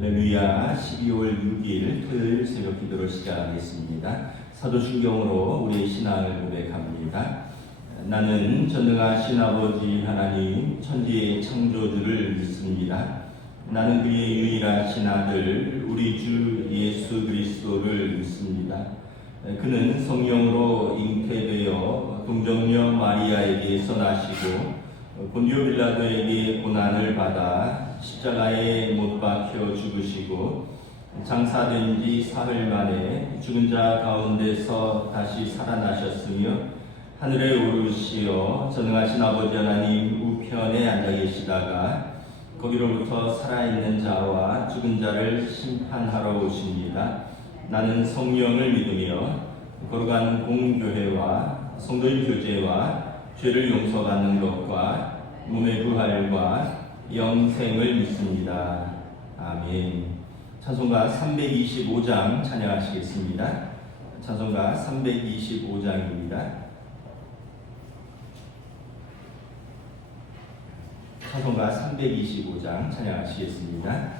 할렐루야. 12월 6일 토요일 새벽 기도를 시작하겠습니다. 사도신경으로 우리의 신앙을 고백합니다. 나는 전능하신 아버지 하나님 천지의 창조주를 믿습니다. 나는 그의 유일하신 아들 우리 주 예수 그리스도를 믿습니다. 그는 성령으로 잉태되어 동정녀 마리아에게서 나시고 본디오 빌라도에게 고난을 받아 십자가에 못 박혀 죽으시고 장사된 지 사흘 만에 죽은 자 가운데서 다시 살아나셨으며 하늘에 오르시어 전능하신 아버지 하나님 우편에 앉아 계시다가 거기로부터 살아있는 자와 죽은 자를 심판하러 오십니다. 나는 성령을 믿으며 거룩한 공교회와 성도의 교제와 죄를 용서받는 것과 몸의 부활과 영생을 믿습니다. 아멘. 찬송가 325장 찬양하시겠습니다. 찬송가 325장입니다. 찬송가 325장 찬양하시겠습니다.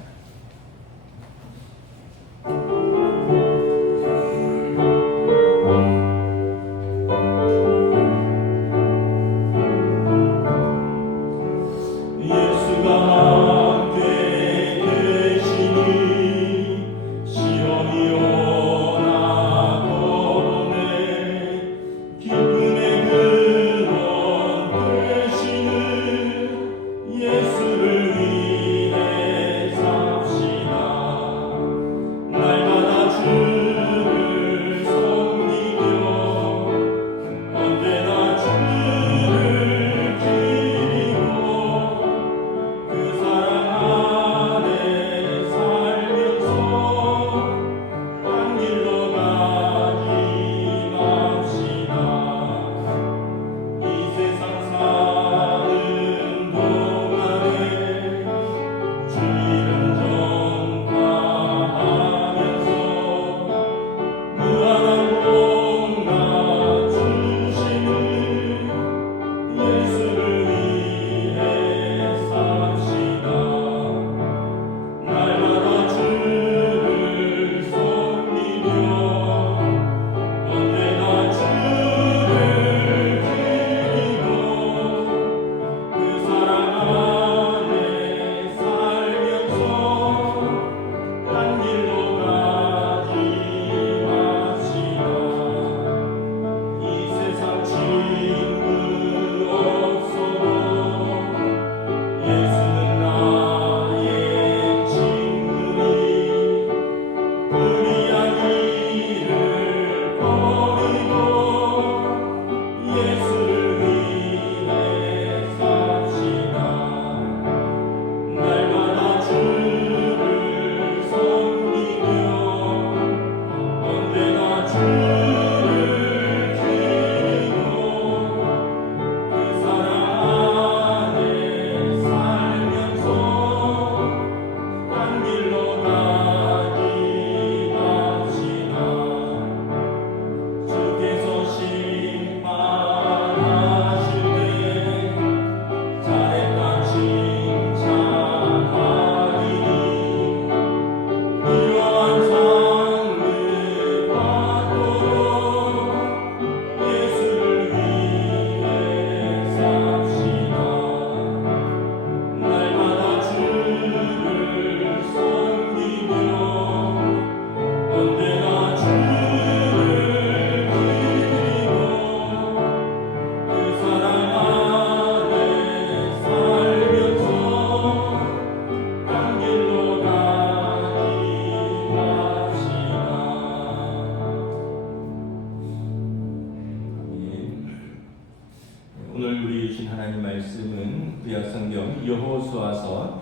여호수아서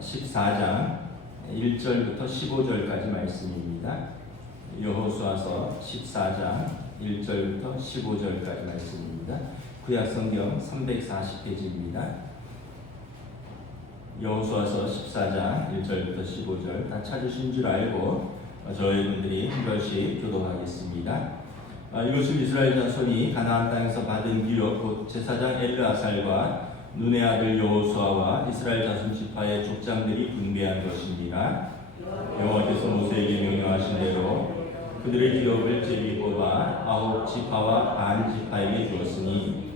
14장 1절부터 15절까지 말씀입니다. 여호수아서 14장 1절부터 15절까지 말씀입니다. 구약성경 340페이지입니다. 여호수아서 14장 1절부터 15절 다 찾으신 줄 알고 저희분들이 한 절씩 교독하겠습니다. 이것은 이스라엘 자손이 가나안 땅에서 받은 기업 곧 제사장 엘르아살과 눈의 아들 여호수아와 이스라엘 자손 지파의 족장들이 분배한 것입니다. 여호와께서 모세에게 명령하신 대로 그들의 기업을 제비 뽑아 9지파와 반 지파에게 주었으니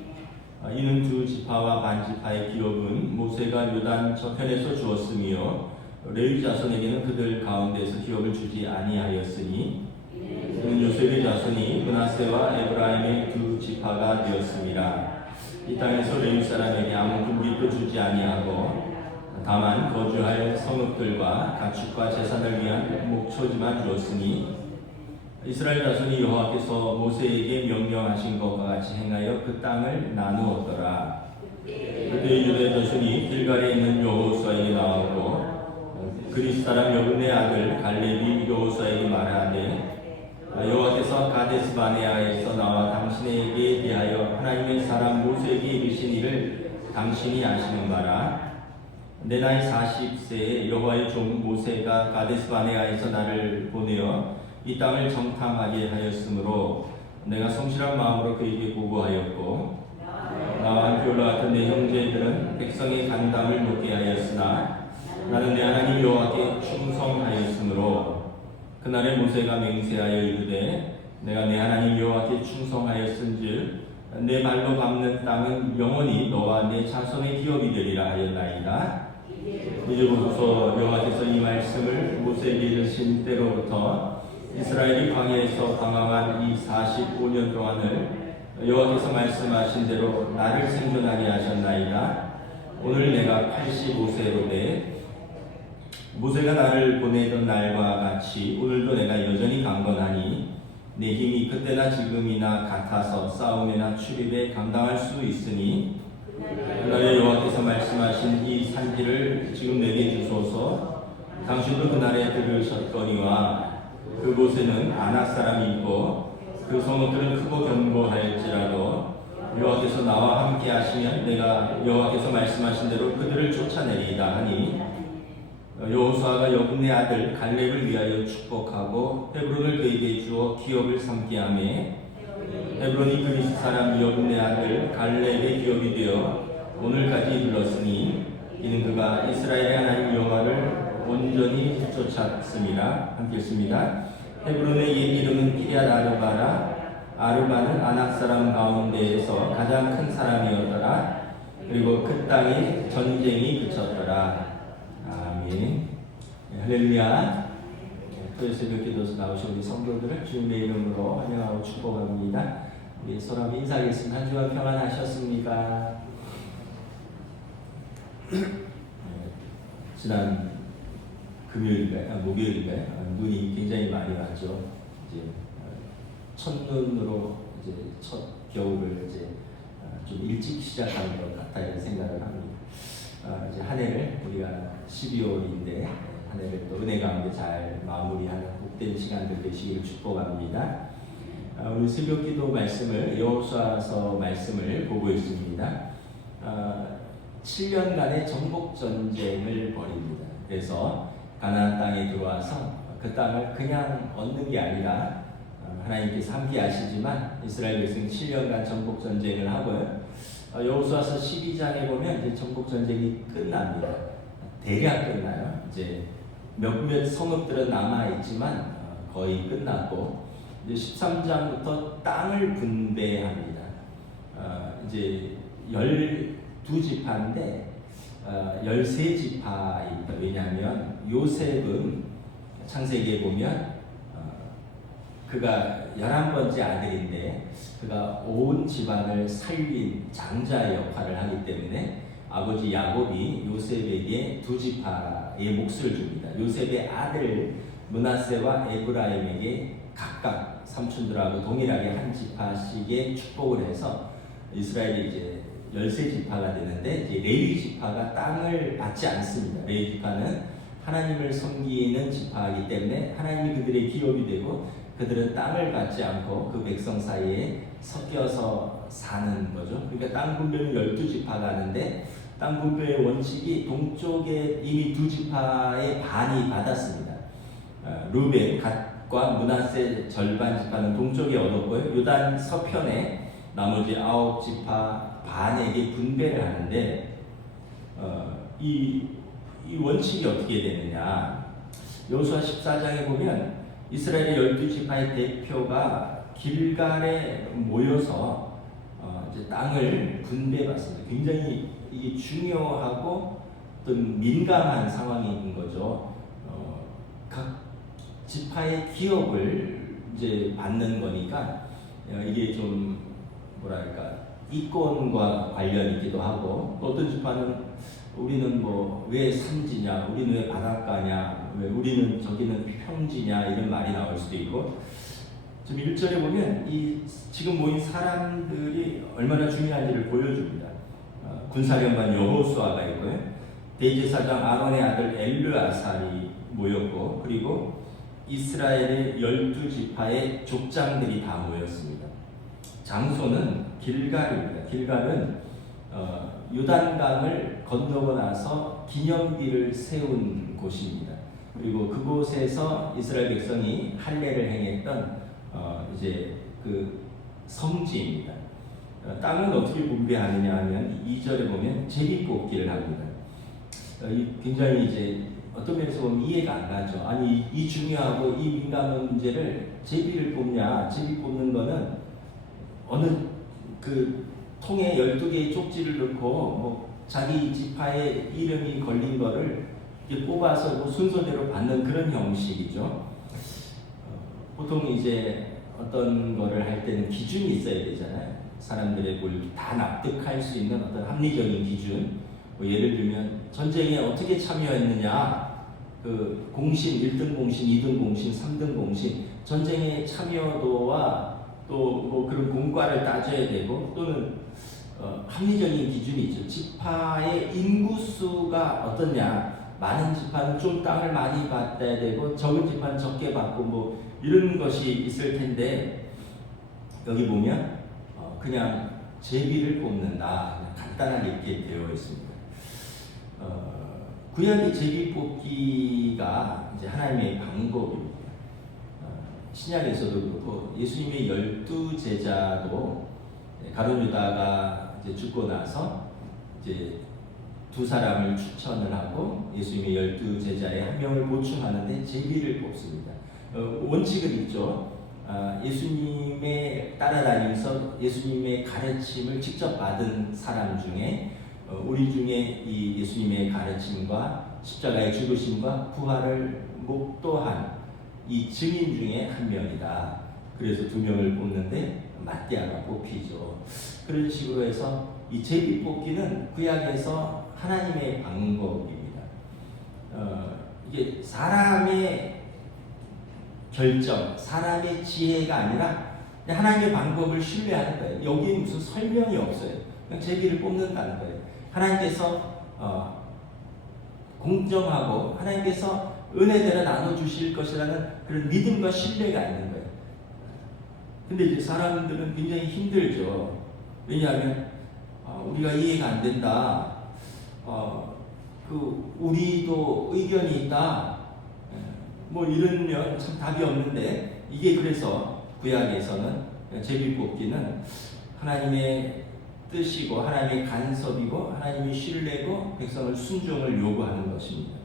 이는 2지파와 반 지파의 기업은 모세가 요단 저편에서 주었으며 레위 자손에게는 그들 가운데서 기업을 주지 아니하였으니 이는 요셉의 자손이 므낫세와 에브라임의 2지파가 되었습니다. 이 땅에서 레위 사람에게 아무 금빛도 주지 아니하고 다만 거주할 성읍들과 가축과 재산을 위한 목초지만 주었으니 이스라엘 자손이 여호와께서 모세에게 명령하신 것과 같이 행하여 그 땅을 나누었더라. 그때 유다 자손이 길갈에 있는 여호수아에게 나오고 그리스 사람 여분의 아들 갈렙이 여호수아에게 말하되 여호와께서 가데스 바네아에서 나와 당신에게 대하여 하나님의 사람 모세에게 이르신 일을 당신이 아시는 바라. 내 나이 40세에 여호와의 종 모세가 가데스 바네아에서 나를 보내어 이 땅을 정탐하게 하였으므로 내가 성실한 마음으로 그에게 보고하였고 나와 함께 올라갔던 내 형제들은 백성의 간담을 묻게 하였으나 나는 내 하나님 여호와께 충성하였으므로 그날에 모세가 맹세하여 이르되 내가 내 하나님 여호와께 충성하였은즉 내 발로 밟는 땅은 영원히 너와 내 자손의 기업이 되리라 하였나이다. 이제 보소서 여호와께서 이 말씀을 모세에게 이르신 때로부터 이스라엘이 광야에서 방황한 이 45년 동안을 여호와께서 말씀하신 대로 나를 생존하게 하셨나이다. 오늘 내가 85세로 돼 모세가 나를 보내던 날과 같이 오늘도 내가 여전히 강건하니 내 힘이 그때나 지금이나 같아서 싸움이나 출입에 감당할 수 있으니 그날에 여호와께서 말씀하신 이 산지를 지금 내게 주소서. 당신도 그날에 들으셨거니와 그곳에는 아낙 사람이 있고 그 성읍들은 크고 견고하였지라도 여호와께서 나와 함께 하시면 내가 여호와께서 말씀하신 대로 그들을 쫓아내리이다 하니 여호수아가 여분의 아들 갈렙을 위하여 축복하고 헤브론을 그에게 주어 기업을 삼게 하매 헤브론이 그리스 사람 여분의 아들 갈렙의 기업이 되어 오늘까지 이르렀으니 이는 그가 이스라엘의 하나님 여호와를 온전히 쫓았습니다. 함께 읽습니다. 헤브론의 옛 이름은 기럇 아르바라. 아르바는 아낙 사람 가운데에서 가장 큰 사람이었더라. 그리고 그 땅에 전쟁이 그쳤더라. 아멘. 할렐루야. 토요 새벽 기도에서 나오신 우리 성도들을 주님의 이름으로 환영하고 축복합니다. 우리 서로 인사하겠습니다. 한 주간 평안하셨습니까? 지난 목요일인가요? 눈이 굉장히 많이 왔죠. 이제 첫눈으로 이제 첫 겨울을 이제 좀 일찍 시작한 것 같다 이런 생각을 합니다. 이제 한 해를 우리가 12월인데 한 해를 또 은혜 가운데 잘 마무리하는 복된 시간들 되시기를 축복합니다. 우리 새벽기도 말씀을 여호수아서 말씀을 보고 있습니다. 7년간의 정복 전쟁을 벌입니다. 그래서 가나안 땅에 들어와서 그 땅을 그냥 얻는 게 아니라 하나님께서 함께 하시지만 이스라엘 백성 7년간 정복 전쟁을 하고요. 여호수아서 12장에 보면 이제 정복 전쟁이 끝납니다. 대략 끝나요. 이제 몇몇 성읍들은 남아 있지만 거의 끝났고 이제 13장부터 땅을 분배합니다. 이제 12지파인데 13지파입니다. 왜냐하면 요셉은 창세기에 보면 그가 11번째 아들인데 그가 온 집안을 살린 장자의 역할을 하기 때문에 아버지 야곱이 요셉에게 2지파의 몫을 줍니다. 요셉의 아들 므낫세와 에브라임에게 각각 삼촌들하고 동일하게 한 지파씩의 축복을 해서 이스라엘이 이제 13지파가 되는데 이제 레위 지파가 땅을 받지 않습니다. 레위 지파는 하나님을 섬기는 지파이기 때문에 하나님이 그들의 기업이 되고 그들은 땅을 받지 않고 그 백성 사이에 섞여서 사는 거죠. 그러니까 땅 분배는 12지파가 하는데 땅 분배의 원칙이 동쪽에 이미 2지파의 반이 받았습니다. 루벤, 갓과 므낫세 절반 지파는 동쪽에 얻었고요. 요단 서편에 나머지 9지파 반에게 분배를 하는데 이 원칙이 어떻게 되느냐? 여호수아 14장에 보면 이스라엘의 12지파의 대표가 길갈에 모여서 이제 땅을 분배받습니다. 굉장히 이게 중요하고 어떤 민감한 상황인 거죠. 각 지파의 기업을 이제 받는 거니까 이게 좀 뭐랄까 이권과 관련이기도 하고, 어떤 지파는 우리는 뭐 왜 산지냐, 우리는 왜 바닷가냐, 왜 우리는 저기는 평지냐 이런 말이 나올 수도 있고, 좀 1절에 보면 이 지금 모인 사람들이 얼마나 중요한지를 보여줍니다. 군사령관 여호수아가 있고요, 대제사장 아론의 아들 엘르아살이 모였고, 그리고 이스라엘의 12지파의 족장들이 다 모였습니다. 장소는 길갈입니다. 길갈은 요단강을 건너고 나서 기념비를 세운 곳입니다. 그리고 그곳에서 이스라엘 백성이 할례를 행했던 이제 그 성지입니다. 땅은 어떻게 분배하느냐 하면 2절에 보면 제비뽑기를 합니다. 굉장히 이제 어떤 면에서 보면 이해가 안 가죠. 아니 이 중요하고 이 민감한 문제를 제비를 뽑냐? 제비 뽑는 거는 어느 그 통에 12개의 쪽지를 넣고 뭐 자기 지파의 이름이 걸린 거를 뽑아서 뭐 순서대로 받는 그런 형식이죠. 보통 이제 어떤 거를 할 때는 기준이 있어야 되잖아요. 사람들의 뭘 다 납득할 수 있는 어떤 합리적인 기준. 뭐 예를 들면 전쟁에 어떻게 참여했느냐, 그 공신, 1등 공신, 2등 공신, 3등 공신, 전쟁의 참여도와 또 뭐 그런 공과를 따져야 되고, 또는 합리적인 기준이 있죠. 지파의 인구수가 어떻냐, 많은 지파는 좀 땅을 많이 받아야 되고 적은 지파는 적게 받고 뭐 이런 것이 있을 텐데, 여기 보면 그냥 제비를 뽑는다, 간단하게 이렇게 되어 있습니다. 구약의 제비 뽑기가 이제 하나님의 방법입니다. 신약에서도 그렇고 예수님의 12제자도 가룟 유다가 이제 죽고 나서 이제 두 사람을 추천을 하고 예수님의 12제자의 한 명을 보충하는데 제비를 뽑습니다. 원칙은 있죠. 예수님의 따라다니면서 예수님의 가르침을 직접 받은 사람 중에 우리 중에 이 예수님의 가르침과 십자가의 죽으심과 부활을 목도한 이 증인 중에 한 명이다. 그래서 두 명을 뽑는데 마띠아가 뽑히죠. 그런 식으로 해서 이 제비 뽑기는 구약에서 하나님의 방법입니다. 이게 사람의 결정, 사람의 지혜가 아니라 하나님의 방법을 신뢰하는 거예요. 여기에 무슨 설명이 없어요. 그냥 제비를 뽑는다는 거예요. 하나님께서 공정하고 하나님께서 은혜대로 나눠주실 것이라는 그런 믿음과 신뢰가 있는 거예요. 근데 이제 사람들은 굉장히 힘들죠. 왜냐하면 우리가 이해가 안 된다. 우리도 의견이 있다. 뭐 이러면 참 답이 없는데, 이게 그래서 구약에서는 제비뽑기는 하나님의 뜻이고 하나님의 간섭이고 하나님의 신뢰고 백성을 순종을 요구하는 것입니다.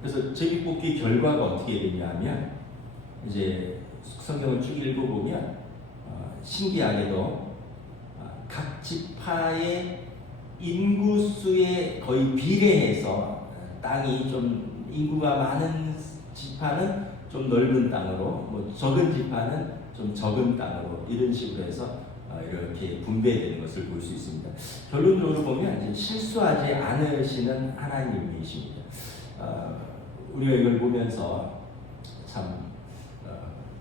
그래서 제비뽑기 결과가 어떻게 되냐면, 이제 성경을 쭉 읽어보면 신기하게도 각 지파의 인구수에 거의 비례해서 땅이 좀 인구가 많은 지파는 좀 넓은 땅으로, 뭐 적은 지파는 좀 적은 땅으로, 이런 식으로 해서 이렇게 분배되는 것을 볼 수 있습니다. 결론적으로 보면 이제 실수하지 않으시는 하나님이십니다. 우리가 이걸 보면서 참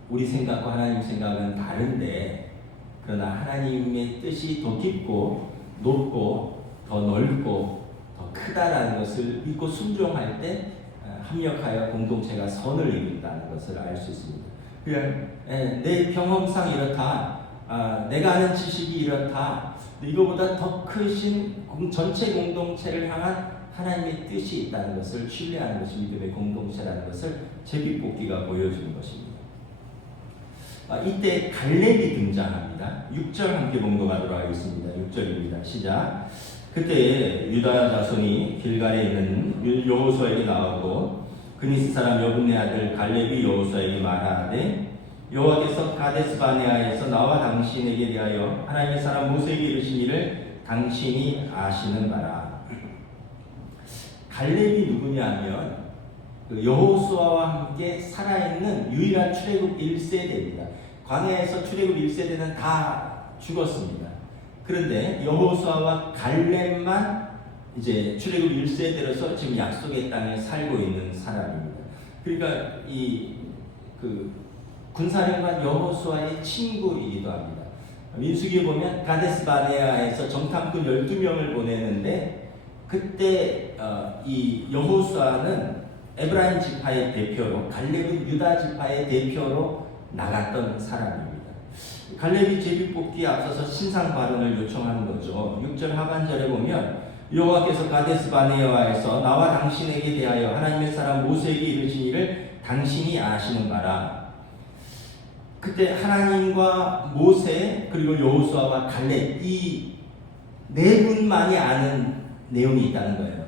우리 생각과 하나님 생각은 다른데, 그러나 하나님의 뜻이 더 깊고 높고 더 넓고 더 크다라는 것을 믿고 순종할 때 합력하여 공동체가 선을 이룬다는 것을 알 수 있습니다. 그냥 내 경험상 이렇다, 내가 아는 지식이 이렇다, 이거보다 더 크신 전체 공동체를 향한 하나님의 뜻이 있다는 것을 신뢰하는 것이 믿음의 공동체라는 것을 제비뽑기가 보여주는 것입니다. 이때 갈렙이 등장합니다. 6절 함께 봉독하도록 하겠습니다. 6절입니다. 시작. 그때 유다 자손이 길갈에 있는 여호수아에게 나오고 그니스 사람 여분네 아들 갈렙이 여호수아에게 말하되 여호와께서 가데스 바네아에서 나와 당신에게 대하여 하나님의 사람 모세에게 이르신 일을 당신이 아시는 바라. 갈렙이 누구냐면 그 여호수아와 함께 살아있는 유일한 출애굽 1세대입니다. 광야에서 출애굽 1세대는 다 죽었습니다. 그런데 여호수아와 갈렙만 이제 출애굽 1세대로서 지금 약속의 땅에 살고 있는 사람입니다. 그러니까 이 군사령관 여호수아의 친구이기도 합니다. 민수기에 보면 가데스 바네아에서 정탐꾼 12명을 보내는데 그때 이 여호수아는 에브라임 지파의 대표로, 갈렙은 유다 지파의 대표로 나갔던 사람입니다. 갈렙이 제비뽑기에 앞서서 신상 발언을 요청하는 거죠. 6절 하반절에 보면 여호와께서 가데스 바네아에서 나와 당신에게 대하여 하나님의 사람 모세에게 이르신 일을 당신이 아시는 바라. 그때 하나님과 모세 그리고 여호수아와 갈렙 이 네 분만이 아는 내용이 있다는 거예요.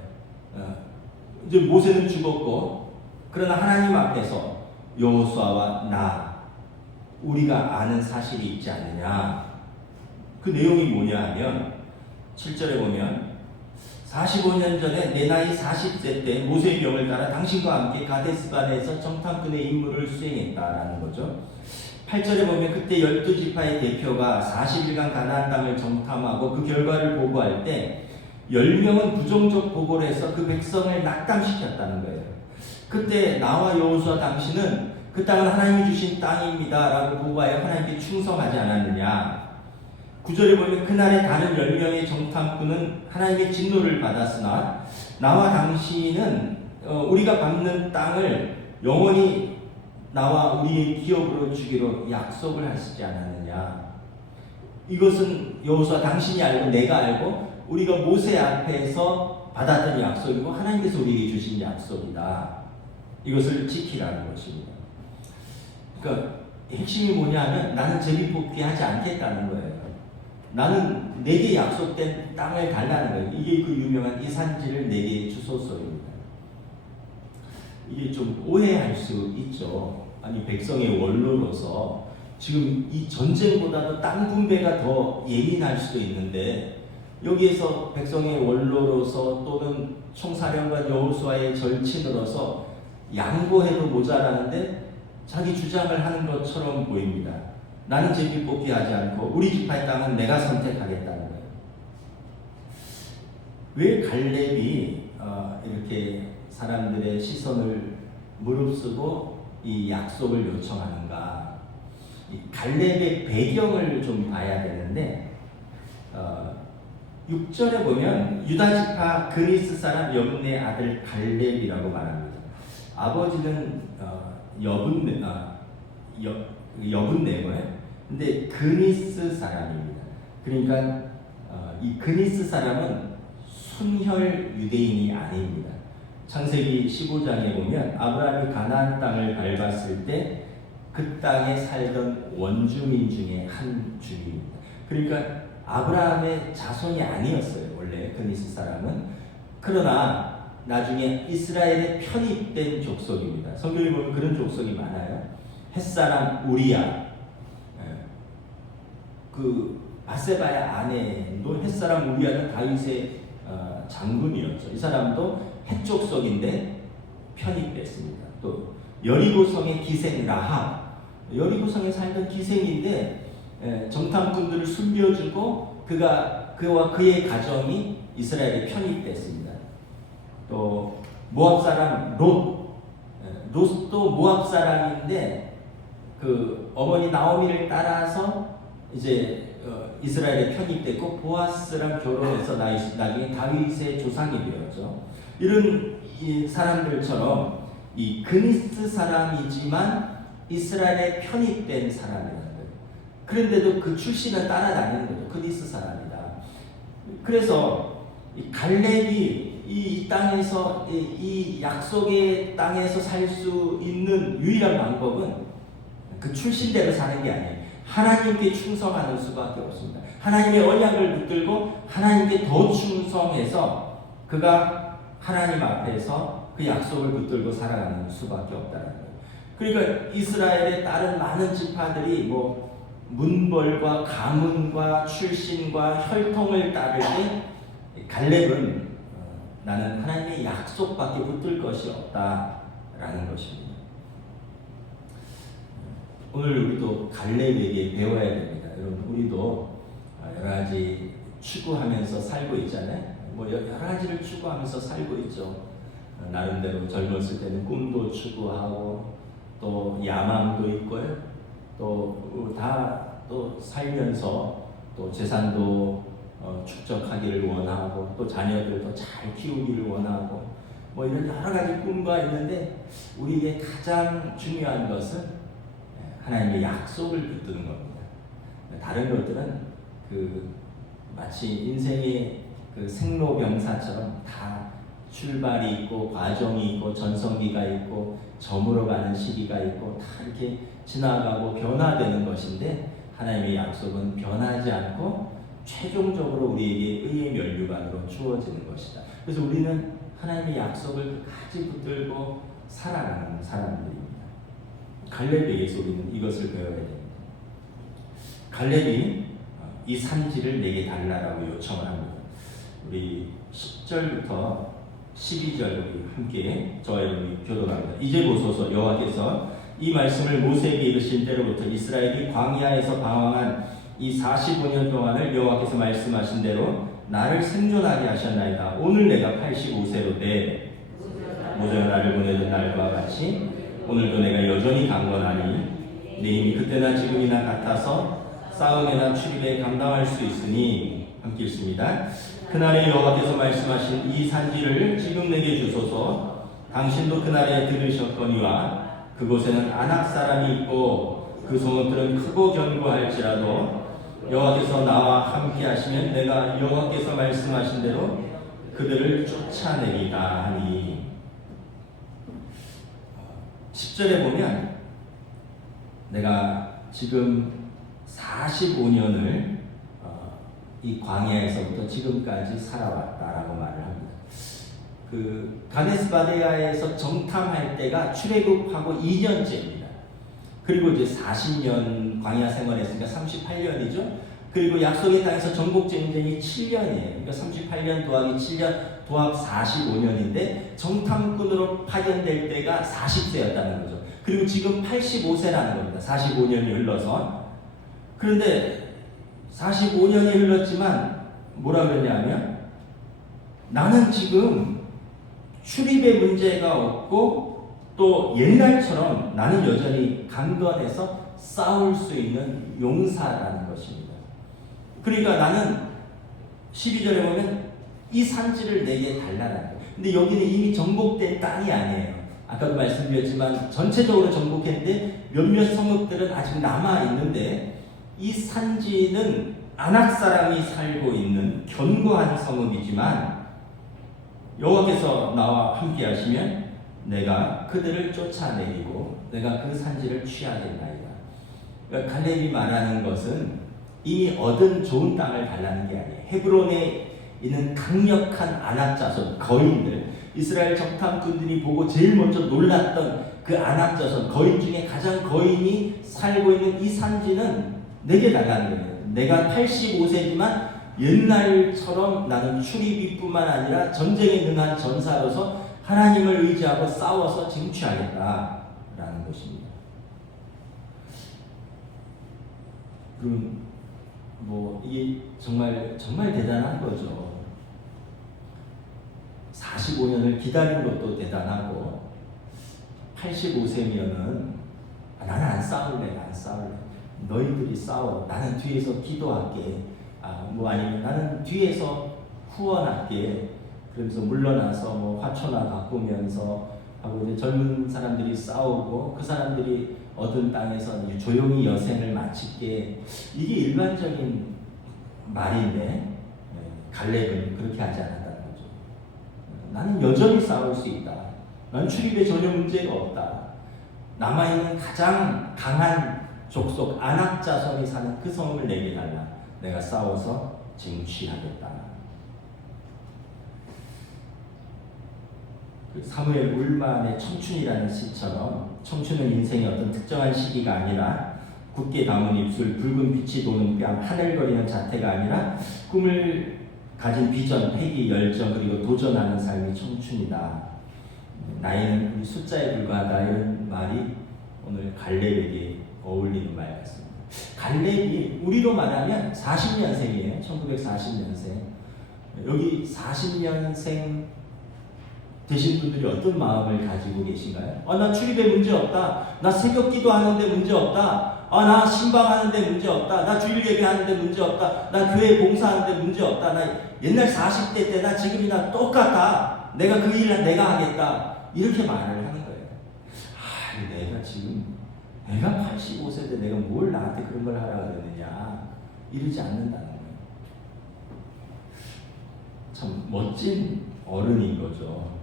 이제 모세는 죽었고 그러나 하나님 앞에서 여호수아와 나 우리가 아는 사실이 있지 않느냐. 그 내용이 뭐냐 하면 7절에 보면 45년 전에 내 나이 40세 때 모세의 명을 따라 당신과 함께 가데스바네에서 정탐꾼의 임무를 수행했다라는 거죠. 8절에 보면 그때 12지파의 대표가 40일간 가나안 땅을 정탐하고 그 결과를 보고할 때 10명은 부정적 보고를 해서 그 백성을 낙담시켰다는 거예요. 그때 나와 여호수아 당신은 그 땅은 하나님이 주신 땅입니다 라고 보고하여 하나님께 충성하지 않았느냐. 9절에 보면 그날의 다른 10명의 정탐꾼은 하나님의 진노를 받았으나 나와 당신은 우리가 밟는 땅을 영원히 나와 우리의 기업으로 주기로 약속을 하시지 않았느냐. 이것은 여호수아 당신이 알고 내가 알고 우리가 모세 앞에서 받았던 약속이고 하나님께서 우리에게 주신 약속이다. 이것을 지키라는 것입니다. 그러니까 핵심이 뭐냐면 나는 제비뽑기 하지 않겠다는 거예요. 나는 내게 약속된 땅을 달라는 거예요. 이게 그 유명한 이 산지를 내게 주소서입니다. 이게 좀 오해할 수 있죠. 아니 백성의 원로로서 지금 이 전쟁보다도 땅 분배가 더 예민할 수도 있는데 여기에서 백성의 원로로서 또는 총사령관 여호수아의 절친으로서 양보해도 모자라는데 자기 주장을 하는 것처럼 보입니다. 나는 제비뽑기 하지 않고 우리 지파의 땅은 내가 선택하겠다는 거예요. 왜 갈렙이 이렇게 사람들의 시선을 무릅쓰고 이 약속을 요청하는가? 이 갈렙의 배경을 좀 봐야 되는데 6절에 보면 유다지파 그니스 사람 여분네 아들 갈렙이라고 말합니다. 아버지는 여분네고요. 근데 그니스 사람입니다. 그러니까 이 그니스 사람은 순혈 유대인이 아닙니다. 창세기 15장에 보면 아브라함이 가나안 땅을 밟았을 때 그 땅에 살던 원주민 중에 한 주민입니다. 그러니까 아브라함의 자손이 아니었어요. 원래 그니스 사람은. 그러나 나중에 이스라엘에 편입된 족속입니다. 성경에 보면 그런 족속이 많아요. 햇사람 우리야, 그 바세바의 아내도 햇사람 우리야는 다윗의 장군이었죠. 이 사람도 햇 족속인데 편입됐습니다. 또 여리고성의 기생 라합, 여리고성에 살던 기생인데 정탐꾼들을 숨겨주고 그와 그의 가정이 이스라엘에 편입됐습니다. 또 모압 사람 롯도 모압 사람인데 그 어머니 나오미를 따라서 이제 이스라엘에 편입됐고 보아스랑 결혼해서 나중에 다윗의 조상이 되었죠. 이런 이 사람들처럼 이 그니스 사람이지만 이스라엘에 편입된 사람이라는 거예요. 그런데도 그 출신을 따라다니는 거죠. 그니스 사람이다. 그래서 이 갈렙이 이 땅에서 이 약속의 땅에서 살 수 있는 유일한 방법은 그 출신대로 사는 게 아니에요. 하나님께 충성하는 수밖에 없습니다. 하나님의 언약을 붙들고 하나님께 더 충성해서 그가 하나님 앞에서 그 약속을 붙들고 살아가는 수밖에 없다는 거예요. 그러니까 이스라엘의 다른 많은 지파들이 뭐 문벌과 가문과 출신과 혈통을 따를 때 갈렙은 나는 하나님의 약속밖에 붙들 것이 없다라는 것입니다. 오늘 우리도 갈렙에게 배워야 됩니다. 여러분 우리도 여러 가지 추구하면서 살고 있잖아요. 뭐 여러 가지를 추구하면서 살고 있죠. 나름대로 젊었을 때는 꿈도 추구하고 또 야망도 있고요. 또 살면서 또 재산도 축적하기를 원하고 또 자녀들도 잘 키우기를 원하고 뭐 이런 여러 가지 꿈과 있는데 우리에게 가장 중요한 것은 하나님의 약속을 붙드는 겁니다. 다른 것들은 마치 인생의 생로병사처럼 다 출발이 있고 과정이 있고 전성기가 있고 저물어가는 시기가 있고 다 이렇게 지나가고 변화되는 것인데 하나님의 약속은 변하지 않고 최종적으로 우리에게 의의 면류관으로 주어지는 것이다. 그래서 우리는 하나님의 약속을 끝까지 붙들고 살아가는 사람들입니다. 갈렙에게서 우리는 이것을 배워야 됩니다. 갈렙이 이 산지를 내게 달라라고 요청을 합니다. 우리 10절부터 12절 우리 함께 저와 여러분이 교독합니다. 이제 보소서 여호와께서 이 말씀을 모세에게 이르신 때로부터 이스라엘이 광야에서 방황한 이 45년 동안을 여호와께서 말씀하신 대로 나를 생존하게 하셨나이다. 오늘 내가 85세로 돼 모세가 나를 보내던 날과 같이 오늘도 내가 여전히 강건하니 내 힘이 그때나 지금이나 같아서 싸움이나 출입에 감당할 수 있으니 함께 읽습니다. 그날에 여호와께서 말씀하신 이 산지를 지금 내게 주소서. 당신도 그날에 들으셨거니와 그곳에는 아낙 사람이 있고 그 성읍들은 크고 견고할지라도 여호와께서 나와 함께 하시면 내가 여호와께서 말씀하신 대로 그들을 쫓아내리다 하니 10절에 보면 내가 지금 45년을 이 광야에서부터 지금까지 살아왔다라고 말을 합니다. 가데스 바네아에서 정탐할 때가 출애굽하고 2년째입니다. 그리고 이제 40년 광야 생활했으니까 38년이죠. 그리고 약속의 땅에서 정복 전쟁이 7년이에요. 그러니까 38년 더하기 7년 도합 45년인데 정탐꾼으로 파견될 때가 40세였다는 거죠. 그리고 지금 85세라는 겁니다. 45년이 흘러서. 그런데 45년이 흘렀지만 뭐라 그러냐면 나는 지금 출입의 문제가 없고 또 옛날처럼 나는 여전히 강건해서 싸울 수 있는 용사라는 것입니다. 그러니까 나는 12절에 보면 이 산지를 내게 달라는 거예요. 근데 여기는 이미 정복된 땅이 아니에요. 아까도 말씀드렸지만 전체적으로 정복했는데 몇몇 성읍들은 아직 남아있는데 이 산지는 아낙 사람이 살고 있는 견고한 성읍이지만 여호와께서 나와 함께 하시면 내가 그들을 쫓아내리고 내가 그 산지를 취하겠나이다. 그러니까 갈렙이 말하는 것은 이미 얻은 좋은 땅을 달라는 게 아니에요. 헤브론에 있는 강력한 아낙 자손 거인들, 이스라엘 정탐꾼들이 보고 제일 먼저 놀랐던 그 아낙 자손 거인 중에 가장 거인이 살고 있는 이 산지는 내게 달라는 거예요. 내가 85세지만 옛날처럼 나는 출입이뿐만 아니라 전쟁에 능한 전사로서 하나님을 의지하고 싸워서 쟁취하겠다라는 것입니다. 그럼 이게 정말 대단한 거죠. 45년을 기다린 것도 대단하고 85세면은 나는 안 싸울래. 너희들이 싸워. 나는 뒤에서 기도할게. 아니면 나는 뒤에서 후원할게. 그러면서 물러나서 화초나 가꾸면서 하고 이제 젊은 사람들이 싸우고 그 사람들이 얻은 땅에서 조용히 여생을 마칠게. 이게 일반적인 말인데 갈렙은 그렇게 하지 않았다는 거죠. 나는 여전히 싸울 수 있다. 난 출입에 전혀 문제가 없다. 남아있는 가장 강한 족속 아낙 자손이 사는 그 성을 내게 달라. 내가 싸워서 쟁취하겠다. 그 사무엘 울만의 청춘이라는 시처럼 청춘은 인생의 어떤 특정한 시기가 아니라 굳게 담은 입술, 붉은 빛이 도는 뺨, 하늘거리는 자태가 아니라 꿈을 가진 비전, 패기, 열정 그리고 도전하는 삶이 청춘이다. 나이는 우리 숫자에 불과하다 이런 말이 오늘 갈렙에게 어울리는 말 같습니다. 갈렙이 우리로 말하면 40년생이에요. 1940년생. 여기 40년생 되신 분들이 어떤 마음을 가지고 계신가요? 나 출입에 문제 없다. 나 새벽 기도하는데 문제 없다. 나 신방하는데 문제 없다. 나 주일 예배하는데 문제 없다. 나 교회 봉사하는데 문제 없다. 나 옛날 40대 때나 지금이나 똑같다. 내가 그 일을 내가 하겠다. 이렇게 말을 하는 거예요. 내가 지금 내가 85세인데 내가 뭘 나한테 그런 걸 하라 그러느냐 이러지 않는다는 거예요. 참 멋진 어른인 거죠.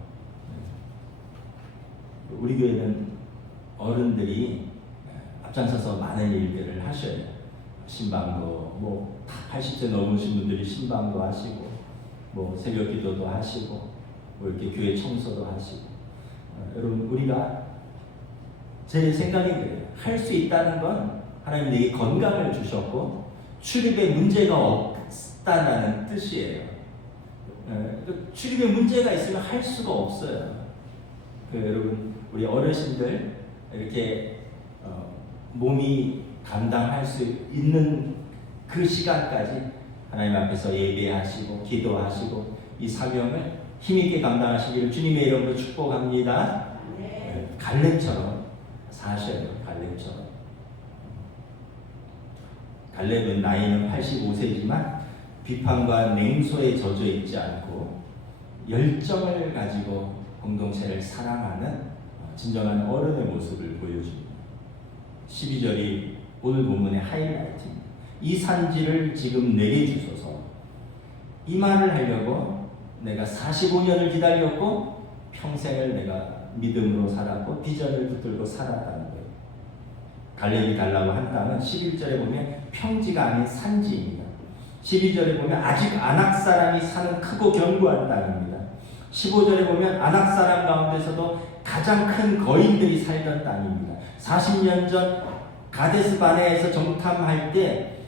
우리 교회는 어른들이 앞장서서 많은 일들을 하셔요. 신방도 뭐 80세 넘으신 분들이 신방도 하시고 뭐 새벽 기도도 하시고 뭐 이렇게 교회 청소도 하시고 여러분 우리가 제 생각에 그래요. 할 수 있다는 건 하나님 내게 건강을 주셨고 출입에 문제가 없다는 뜻이에요. 출입에 문제가 있으면 할 수가 없어요. 여러분 우리 어르신들 이렇게 몸이 감당할 수 있는 그 시간까지 하나님 앞에서 예배하시고 기도하시고 이 사명을 힘있게 감당하시기를 주님의 이름으로 축복합니다. 갈렙처럼 사셔요. 갈렙처럼. 갈렙은 나이는 85세지만 비판과 냉소에 젖어 있지 않고 열정을 가지고 공동체를 사랑하는 진정한 어른의 모습을 보여줍니다. 12절이 오늘 본문의 하이라이트입니다. 이 산지를 지금 내게 주소서. 이 말을 하려고 내가 45년을 기다렸고 평생을 내가 믿음으로 살았고 비전을 붙들고 살았다는 거예요. 갈렙이 달라고 한 땅은 11절에 보면 평지가 아닌 산지입니다. 12절에 보면 아직 아낙 사람이 사는 크고 견고한 땅입니다. 15절에 보면 아낙 사람 가운데서도 가장 큰 거인들이 살던 땅입니다. 40년 전 가데스 바네에서 정탐할 때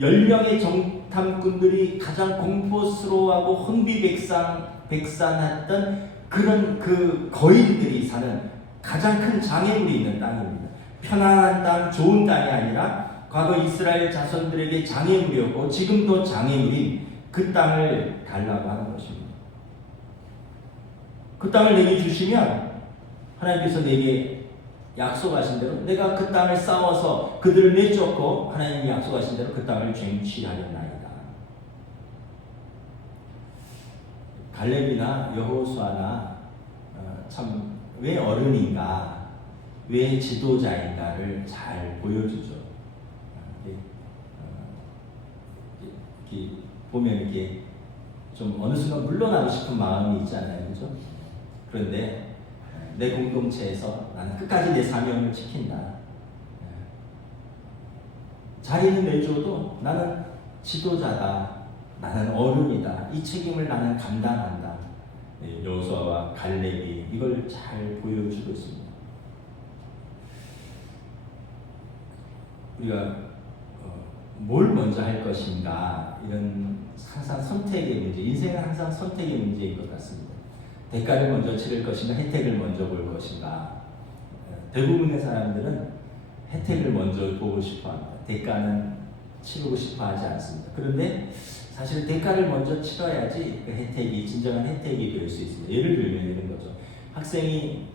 10명의 정탐꾼들이 가장 공포스러워하고 혼비백산했던 그런 그 거인들이 사는 가장 큰 장애물이 있는 땅입니다. 편안한 땅, 좋은 땅이 아니라 과거 이스라엘 자손들에게 장애물이었고 지금도 장애물인 그 땅을 달라고 하는 것입니다. 그 땅을 내게 주시면 하나님께서 내게 약속하신 대로 내가 그 땅을 싸워서 그들을 내쫓고 하나님이 약속하신 대로 그 땅을 쟁취하였나이다. 갈렙이나 여호수아나 참 왜 어른인가, 왜 지도자인가를 잘 보여주죠. 이렇게 보면 이렇게 좀 어느 순간 물러나고 싶은 마음이 있잖아요, 그죠? 그런데 내 공동체에서 나는 끝까지 내 사명을 지킨다. 자리는 내줘도 나는 지도자다. 나는 어른이다. 이 책임을 나는 감당한다. 여호수아와 갈렙이 이걸 잘 보여주고 있습니다. 우리가 뭘 먼저 할 것인가 이런 항상 선택의 문제, 인생은 항상 선택의 문제인 것 같습니다. 대가를 먼저 치를 것인가, 혜택을 먼저 볼 것인가. 대부분의 사람들은 혜택을 먼저 보고 싶어합니다. 대가는 치르고 싶어하지 않습니다. 그런데 사실 대가를 먼저 치러야지 그 혜택이 진정한 혜택이 될 수 있습니다. 예를 들면 이런 거죠. 학생이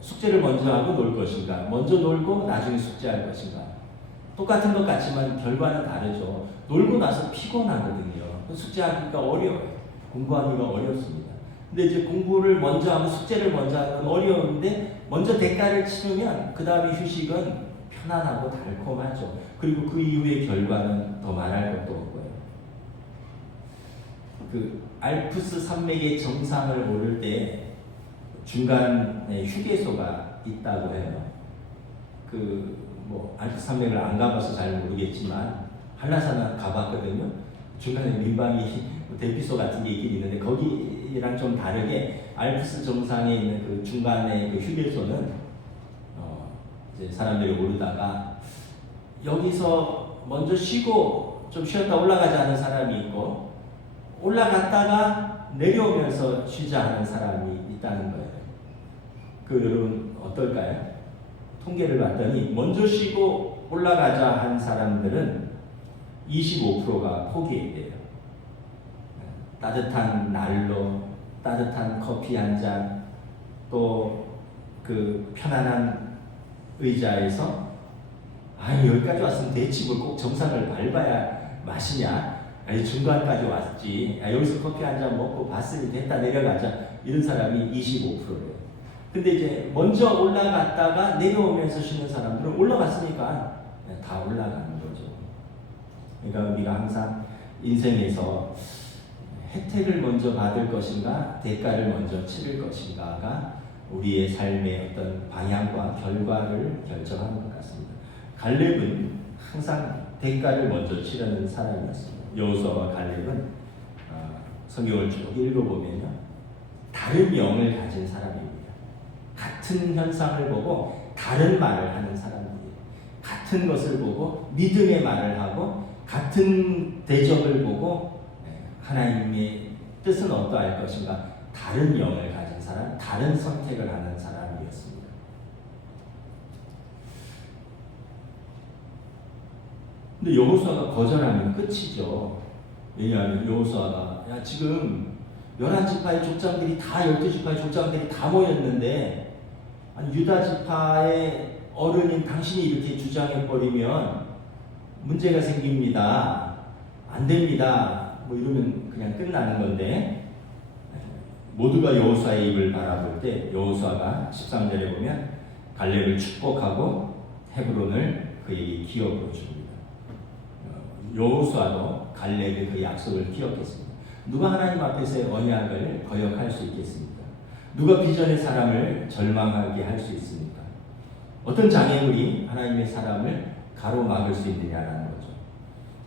숙제를 먼저 하고 놀 것인가, 먼저 놀고 나중에 숙제할 것인가. 똑같은 것 같지만 결과는 다르죠. 놀고 나서 피곤하거든요. 숙제하기가 어려워요. 공부하기가 어렵습니다. 근데 이제 공부를 먼저 하고 숙제를 먼저 하는 건 어려운데 먼저 대가를 치르면 그 다음에 휴식은 편안하고 달콤하죠. 그리고 그 이후의 결과는 더 말할 것도 없고요. 그 알프스 산맥의 정상을 오를 때 중간에 휴게소가 있다고 해요. 뭐 알프스 산맥을 안 가봐서 잘 모르겠지만 한라산은 가봤거든요. 중간에 민방위 대피소 같은 게 있긴 있는데 거기 이랑 좀 다르게 알프스 정상에 있는 그 중간에 그 휴게소는 이제 사람들이 오르다가 여기서 먼저 쉬고 좀 쉬었다 올라가자 하는 사람이 있고, 올라갔다가 내려오면서 쉬자 하는 사람이 있다는 거예요. 그 여러분 어떨까요? 통계를 봤더니 먼저 쉬고 올라가자 한 사람들은 25%가 포기했대요. 따뜻한 난로, 따뜻한 커피 한 잔, 또 그 편안한 의자에서 여기까지 왔으면 대치뭘 꼭 정상을 밟아야 마시냐? 중간까지 왔지. 여기서 커피 한 잔 먹고 봤으니 됐다 내려가자. 이런 사람이 25%예요. 근데 이제 먼저 올라갔다가 내려오면서 쉬는 사람들은 올라갔으니까 다 올라가는 거죠. 그러니까 우리가 항상 인생에서 혜택을 먼저 받을 것인가, 대가를 먼저 치를 것인가가 우리의 삶의 어떤 방향과 결과를 결정하는 것 같습니다. 갈렙은 항상 대가를 먼저 치르는 사람이었습니다. 여호수아와 갈렙은 성경을 쭉 읽어보면요, 다른 영을 가진 사람입니다. 같은 현상을 보고 다른 말을 하는 사람이에요. 같은 것을 보고 믿음의 말을 하고, 같은 대적을 보고 하나님의 뜻은 어떠할 것인가, 다른 영을 가진 사람, 다른 선택을 하는 사람이었습니다. 근데 여호수아가 거절하면 끝이죠. 왜냐하면 여호수아가 지금 11지파의 족장들이 다 12지파의 족장들이 다 모였는데, 아니 유다 지파의 어른인 당신이 이렇게 주장해버리면 문제가 생깁니다. 안 됩니다. 뭐 이러면 그냥 끝나는 건데, 모두가 여호수아의 입을 바라볼 때 여호수아가 13절에 보면 갈렙을 축복하고 헤브론을 그에게 기업으로 줍니다. 여호수아도 갈렙의 그 약속을 기억했습니다. 누가 하나님 앞에서의 언약을 거역할 수 있겠습니까? 누가 비전의 사람을 절망하게 할 수 있습니까? 어떤 장애물이 하나님의 사람을 가로막을 수 있느냐라는 거죠.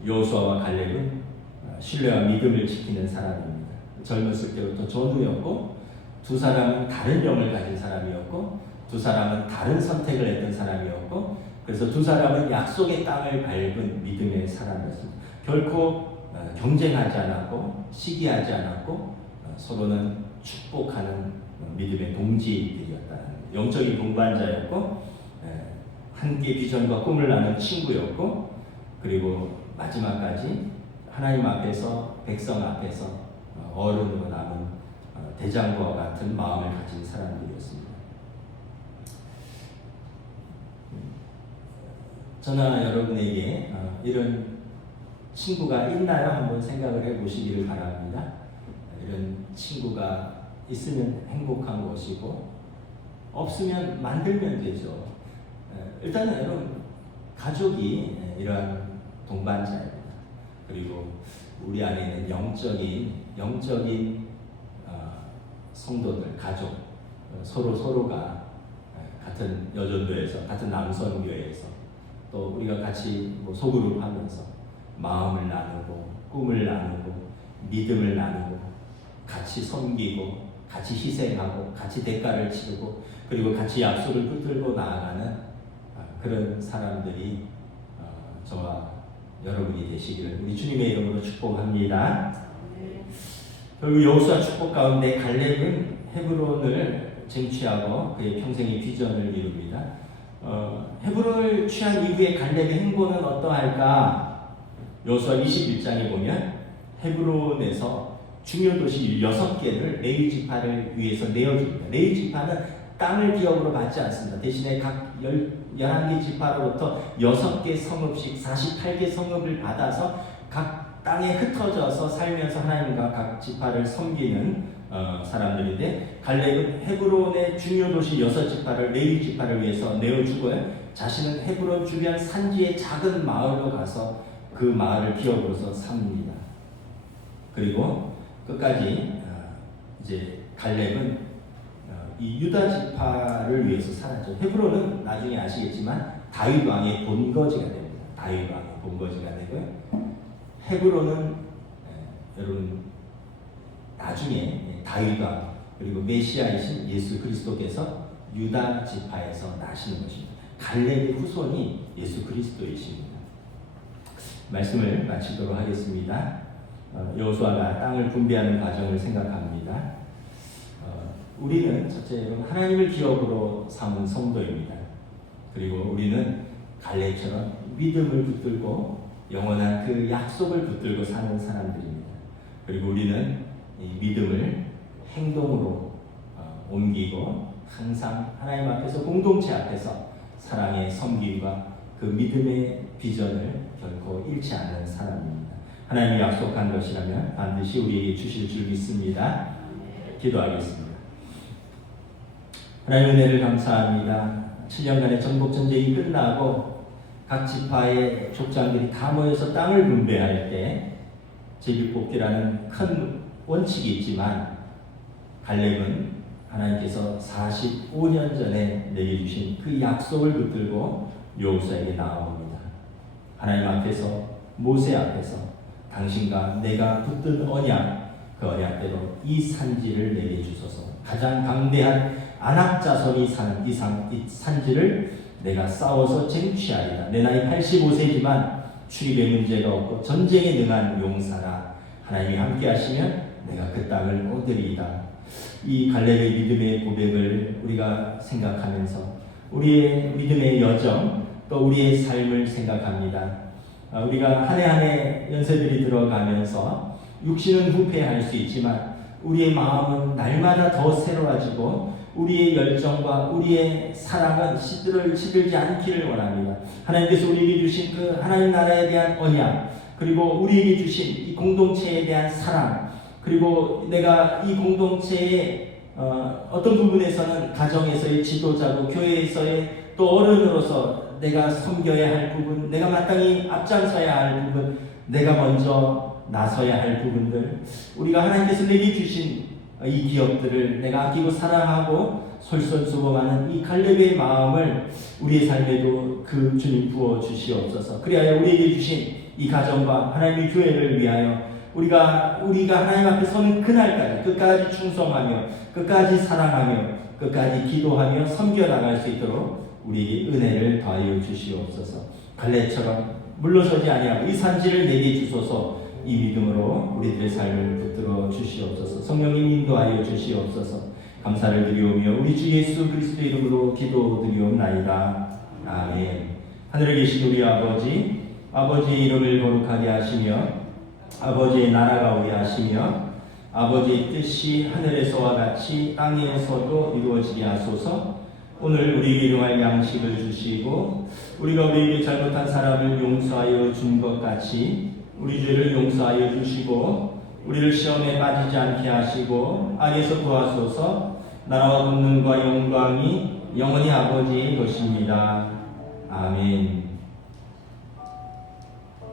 여호수아와 갈렙은 신뢰와 믿음을 지키는 사람입니다. 젊었을 때부터 전우였고, 두 사람은 다른 영을 가진 사람이었고, 두 사람은 다른 선택을 했던 사람이었고, 그래서 두 사람은 약속의 땅을 밟은 믿음의 사람이었습니다. 결코 경쟁하지 않았고 시기하지 않았고 서로는 축복하는 믿음의 동지들이었다는 거예요. 영적인 동반자였고, 함께 비전과 꿈을 나눈 친구였고, 그리고 마지막까지 하나님 앞에서, 백성 앞에서 어른으로 남은 대장과 같은 마음을 가진 사람들이었습니다. 저나 여러분에게 이런 친구가 있나요? 한번 생각을 해보시기를 바랍니다. 이런 친구가 있으면 행복한 것이고, 없으면 만들면 되죠. 일단은 여러분, 가족이 이러한 동반자입니다. 그리고 우리 안에 있는 영적인 성도들, 가족, 서로가 같은 여전도에서, 같은 남선교회에서, 또 우리가 같이 소그룹 하면서 마음을 나누고 꿈을 나누고 믿음을 나누고 같이 섬기고 같이 희생하고 같이 대가를 치르고, 그리고 같이 약속을 붙들고 나아가는 그런 사람들이 저와 여러분이 되시기를 우리 주님의 이름으로 축복합니다. 결국 여호수아 축복 가운데 갈렙은 헤브론을 쟁취하고 그의 평생의 비전을 이룹니다. 헤브론을 취한 이후에 갈렙의 행보는 어떠할까? 여호수아 21장에 보면 헤브론에서 중요 도시 6개를 레위 지파를 위해서 내어줍니다. 레위 지파는 땅을 기업으로 받지 않습니다. 대신에 각 11개 지파로부터 6개 성읍씩 48개 성읍을 받아서 각 땅에 흩어져서 살면서 하나님과 각 지파를 섬기는 사람들인데, 갈렙은 헤브론의 중요 도시 6지파를 레위 지파를 위해서 내어주고요, 자신은 헤브론 주변 산지의 작은 마을로 가서 그 마을을 기업으로서 삽니다. 그리고 끝까지 이제 갈렙은 이 유다 지파를 위해서 살았죠. 헤브론은 나중에 아시겠지만 다윗 왕의 본거지가 됩니다. 다윗 왕의 본거지가 되고요. 헤브론은 여러분 나중에 다윗과 그리고 메시아이신 예수 그리스도께서 유다 지파에서 나시는 것입니다. 갈렙의 후손이 예수 그리스도이십니다. 말씀을 마치도록 하겠습니다. 여호수아가 땅을 분배하는 과정을 생각합니다. 우리는 첫째로 하나님을 기업으로 삼은 성도입니다. 그리고 우리는 갈렙처럼 믿음을 붙들고 영원한 그 약속을 붙들고 사는 사람들입니다. 그리고 우리는 이 믿음을 행동으로 옮기고 항상 하나님 앞에서 공동체 앞에서 사랑의 섬김과 그 믿음의 비전을 결코 잃지 않는 사람입니다. 하나님이 약속한 것이라면 반드시 우리에게 주실 줄 믿습니다. 기도하겠습니다. 하나님 은혜를 감사합니다. 7년간의 전복전쟁이 끝나고 각 지파의 족장들이 다 모여서 땅을 분배할 때 제비뽑기라는 큰 원칙이 있지만 갈렙은 하나님께서 45년 전에 내게 주신 그 약속을 붙들고 여호수아에게 나아옵니다. 하나님 앞에서 모세 앞에서 당신과 내가 붙든 언약 그 언약대로 이 산지를 내게 주소서. 가장 강대한 아낙 자손이 사는 이 산지를 내가 싸워서 쟁취하리라. 내 나이 85세지만 출입에 문제가 없고 전쟁에 능한 용사라. 하나님이 함께 하시면 내가 그 땅을 얻으리이다. 이 갈렙의 믿음의 고백을 우리가 생각하면서 우리의 믿음의 여정 또 우리의 삶을 생각합니다. 우리가 한 해 한 해 연세들이 들어가면서 육신은 후퇴할 수 있지만 우리의 마음은 날마다 더 새로워지고 우리의 열정과 우리의 사랑은 시들지 않기를 원합니다. 하나님께서 우리에게 주신 그 하나님 나라에 대한 언약 그리고 우리에게 주신 이 공동체에 대한 사랑 그리고 내가 이 공동체의 어떤 부분에서는 가정에서의 지도자고 교회에서의 또 어른으로서 내가 섬겨야 할 부분, 내가 마땅히 앞장서야 할 부분, 내가 먼저 나서야 할 부분들, 우리가 하나님께서 내게 주신 이 기업들을 내가 아끼고 사랑하고 솔선수범하는 이 갈렙의 마음을 우리의 삶에도 그 주님 부어 주시옵소서. 그리하여 우리에게 주신 이 가정과 하나님의 교회를 위하여 우리가 하나님 앞에 서는 그날까지 끝까지 충성하며 끝까지 사랑하며 끝까지 기도하며 섬겨나갈 수 있도록 우리에게 은혜를 더하여 주시옵소서. 갈렙처럼 물러서지 아니하고 이 산지를 내게 주소서. 이 믿음으로 우리들의 삶을 붙들어 주시옵소서. 성령님 인도하여 주시옵소서. 감사를 드리오며 우리 주 예수 그리스도 이름으로 기도드리옵나이다. 아멘. 하늘에 계신 우리 아버지의 이름을 거룩하게 하시며 아버지의 나라가 오게 하시며 아버지의 뜻이 하늘에서와 같이 땅에서도 이루어지게 하소서. 오늘 우리에게 일용할 양식을 주시고 우리가 우리에게 잘못한 사람을 용서하여 준 것 같이 우리 죄를 용서하여 주시고 우리를 시험에 빠지지 않게 하시고 악에서 구하소서. 나라와 권능과 영광이 영원히 아버지의 것입니다. 아멘.